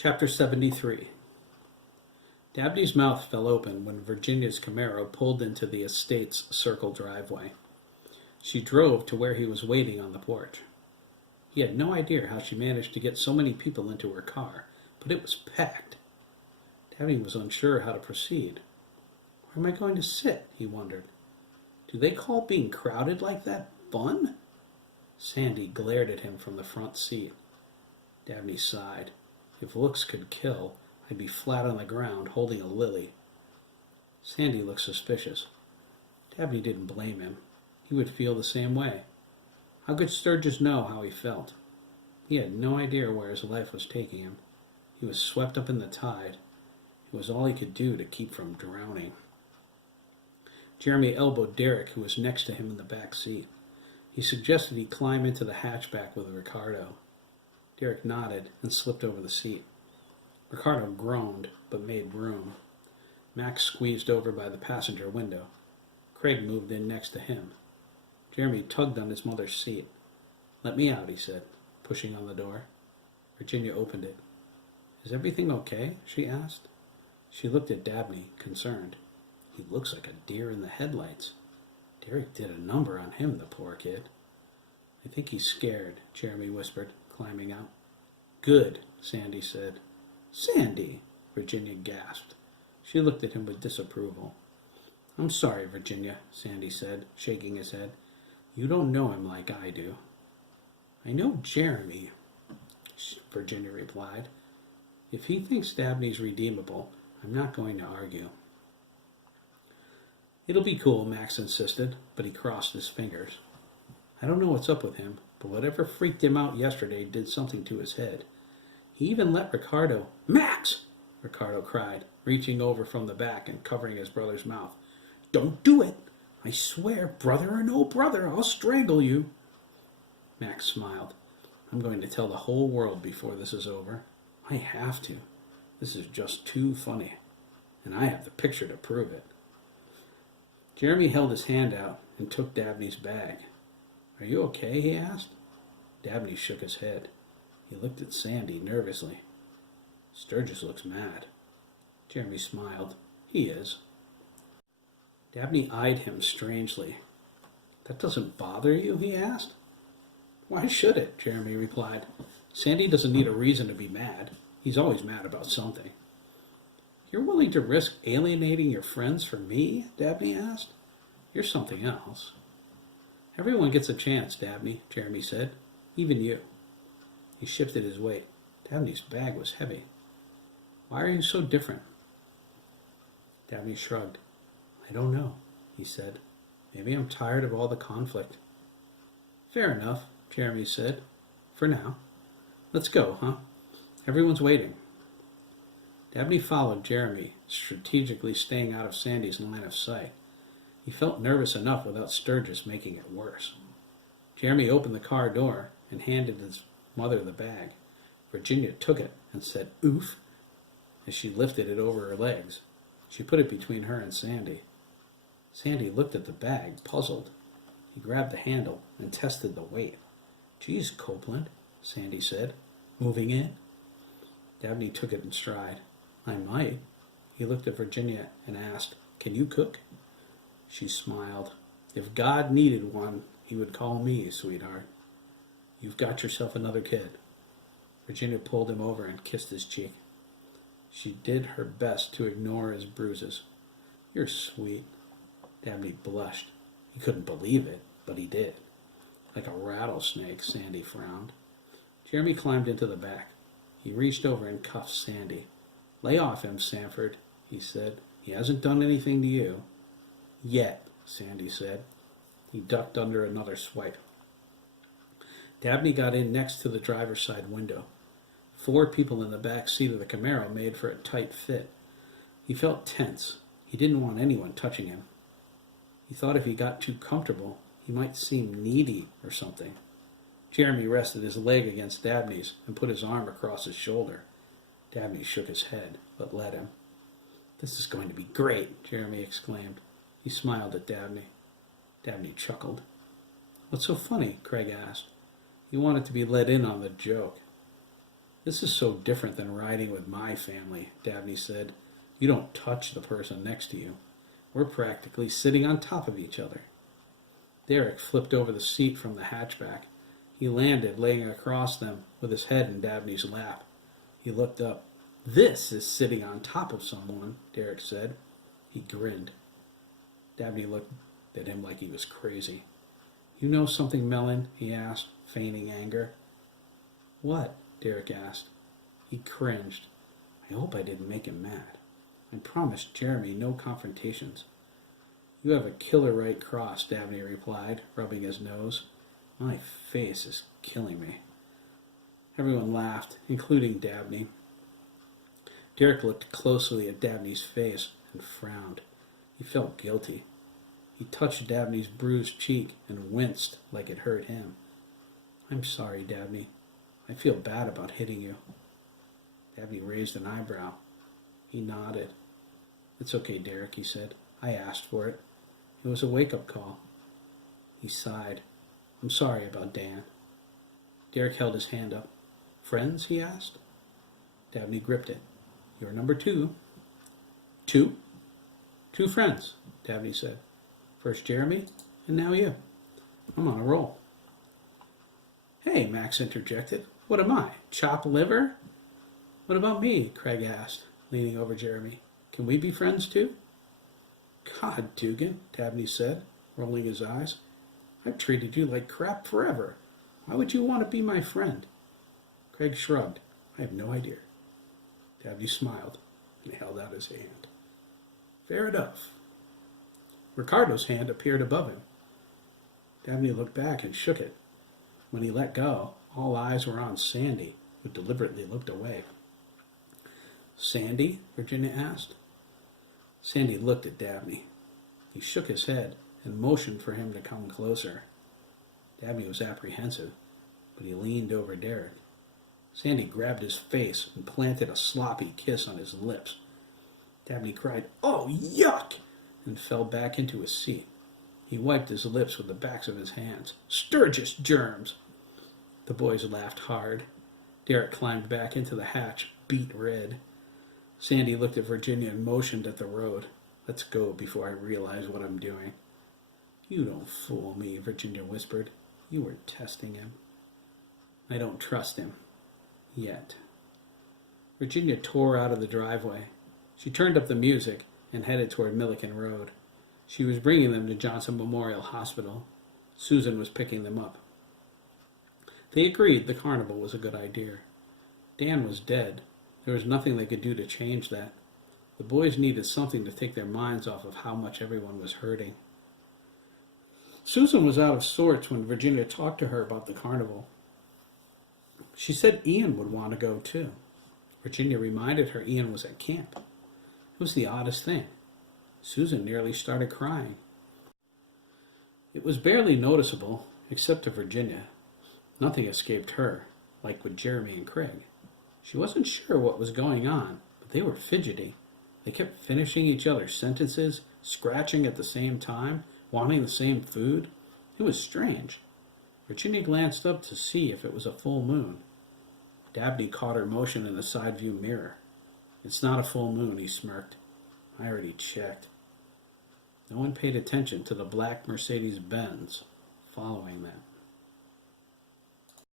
Chapter 73. Dabney's mouth fell open when Virginia's Camaro pulled into the estate's circle driveway. She drove to where he was waiting on the porch. He had no idea how she managed to get so many people into her car, but it was packed. Dabney was unsure how to proceed. Where am I going to sit? He wondered. Do they call being crowded like that fun? Sandy glared at him from the front seat. Dabney sighed. If looks could kill, I'd be flat on the ground holding a lily. Sandy looked suspicious. Dabney didn't blame him. He would feel the same way. How could Sturgis know how he felt? He had no idea where his life was taking him. He was swept up in the tide. It was all he could do to keep from drowning. Jeremy elbowed Derek, who was next to him in the back seat. He suggested he climb into the hatchback with Ricardo. Derek nodded and slipped over the seat. Ricardo groaned, but made room. Max squeezed over by the passenger window. Craig moved in next to him. Jeremy tugged on his mother's seat. "Let me out," he said, pushing on the door. Virginia opened it. "Is everything okay?" she asked. She looked at Dabney, concerned. "He looks like a deer in the headlights. Derek did a number on him, the poor kid." "I think he's scared," Jeremy whispered, climbing out. "Good," Sandy said. "Sandy!" Virginia gasped. She looked at him with disapproval. "I'm sorry, Virginia," Sandy said, shaking his head. "You don't know him like I do." "I know Jeremy," Virginia replied. "If he thinks Dabney's redeemable, I'm not going to argue." "It'll be cool," Max insisted, but he crossed his fingers. "I don't know what's up with him, but whatever freaked him out yesterday did something to his head. He even let Ricardo—" "Max!" Ricardo cried, reaching over from the back and covering his brother's mouth. "Don't do it! I swear, brother or no brother, I'll strangle you." Max smiled. "I'm going to tell the whole world before this is over. I have to. This is just too funny. And I have the picture to prove it." Jeremy held his hand out and took Dabney's bag. "Are you okay?" he asked. Dabney shook his head. He looked at Sandy nervously. "Sturgis looks mad." Jeremy smiled. "He is." Dabney eyed him strangely. "That doesn't bother you?" he asked. "Why should it?" Jeremy replied. "Sandy doesn't need a reason to be mad. He's always mad about something." "You're willing to risk alienating your friends for me?" Dabney asked. "You're something else." "Everyone gets a chance, Dabney," Jeremy said. "Even you." He shifted his weight. Dabney's bag was heavy. "Why are you so different?" Dabney shrugged. "I don't know," he said. "Maybe I'm tired of all the conflict." "Fair enough," Jeremy said. "For now. Let's go, huh? Everyone's waiting." Dabney followed Jeremy, strategically staying out of Sandy's line of sight. He felt nervous enough without Sturgis making it worse. Jeremy opened the car door and handed his mother the bag. Virginia took it and said, "Oof," as she lifted it over her legs. She put it between her and Sandy. Sandy looked at the bag, puzzled. He grabbed the handle and tested the weight. "Geez, Copeland," Sandy said, "moving in?" Dabney took it in stride. "I might." He looked at Virginia and asked, "Can you cook?" She smiled. "If God needed one, he would call me, sweetheart." "You've got yourself another kid." Virginia pulled him over and kissed his cheek. She did her best to ignore his bruises. "You're sweet." Dabney blushed. He couldn't believe it, but he did. "Like a rattlesnake," Sandy frowned. Jeremy climbed into the back. He reached over and cuffed Sandy. "Lay off him, Sanford," he said. "He hasn't done anything to you." "Yet," Sandy said. He ducked under another swipe. Dabney got in next to the driver's side window. 4 people in the back seat of the Camaro made for a tight fit. He felt tense. He didn't want anyone touching him. He thought if he got too comfortable, he might seem needy or something. Jeremy rested his leg against Dabney's and put his arm across his shoulder. Dabney shook his head, but let him. "This is going to be great," Jeremy exclaimed. He smiled at Dabney. Dabney chuckled. "What's so funny?" Craig asked. He wanted to be let in on the joke. This is so different than riding with my family, Dabney said. You don't touch the person next to you. We're practically sitting on top of each other. Derek flipped over the seat from the hatchback. He landed, laying across them, with his head in Dabney's lap. He looked up. This is sitting on top of someone, Derek said. He grinned. Dabney looked at him like he was crazy. You know something, Mellon? He asked, feigning anger. What? Derek asked. He cringed. I hope I didn't make him mad. I promised Jeremy no confrontations. You have a killer right cross, Dabney replied, rubbing his nose. My face is killing me. Everyone laughed, including Dabney. Derek looked closely at Dabney's face and frowned. He felt guilty. He touched Dabney's bruised cheek and winced like it hurt him. I'm sorry, Dabney. I feel bad about hitting you. Dabney raised an eyebrow. He nodded. It's okay, Derek, he said. I asked for it. It was a wake-up call. He sighed. I'm sorry about Dan. Derek held his hand up. Friends, he asked. Dabney gripped it. You're number 2. 2? 2 friends, Dabney said. First Jeremy, and now you. I'm on a roll. Hey, Max interjected. What am I, chopped liver? What about me? Craig asked, leaning over Jeremy. Can we be friends too? God, Dougan, Dabney said, rolling his eyes. I've treated you like crap forever. Why would you want to be my friend? Craig shrugged. I have no idea. Dabney smiled and held out his hand. Fair enough. Ricardo's hand appeared above him. Dabney looked back and shook it. When he let go, all eyes were on Sandy, who deliberately looked away. Sandy? Virginia asked. Sandy looked at Dabney. He shook his head and motioned for him to come closer. Dabney was apprehensive, but he leaned over Derek. Sandy grabbed his face and planted a sloppy kiss on his lips. Dabney cried, Oh, yuck! And fell back into his seat. He wiped his lips with the backs of his hands. Sturgis germs! The boys laughed hard. Derek climbed back into the hatch, beet red. Sandy looked at Virginia and motioned at the road. Let's go before I realize what I'm doing. You don't fool me, Virginia whispered. You were testing him. I don't trust him. Yet. Virginia tore out of the driveway. She turned up the music and headed toward Milliken Road. She was bringing them to Johnson Memorial Hospital. Susan was picking them up. They agreed the carnival was a good idea. Dan was dead. There was nothing they could do to change that. The boys needed something to take their minds off of how much everyone was hurting. Susan was out of sorts when Virginia talked to her about the carnival. She said Ian would want to go too. Virginia reminded her Ian was at camp. It was the oddest thing. Susan nearly started crying. It was barely noticeable, except to Virginia. Nothing escaped her, like with Jeremy and Craig. She wasn't sure what was going on, but they were fidgety. They kept finishing each other's sentences, scratching at the same time, wanting the same food. It was strange. Virginia glanced up to see if it was a full moon. Dabney caught her motion in the side view mirror. It's not a full moon, he smirked. I already checked. No one paid attention to the black Mercedes-Benz following them.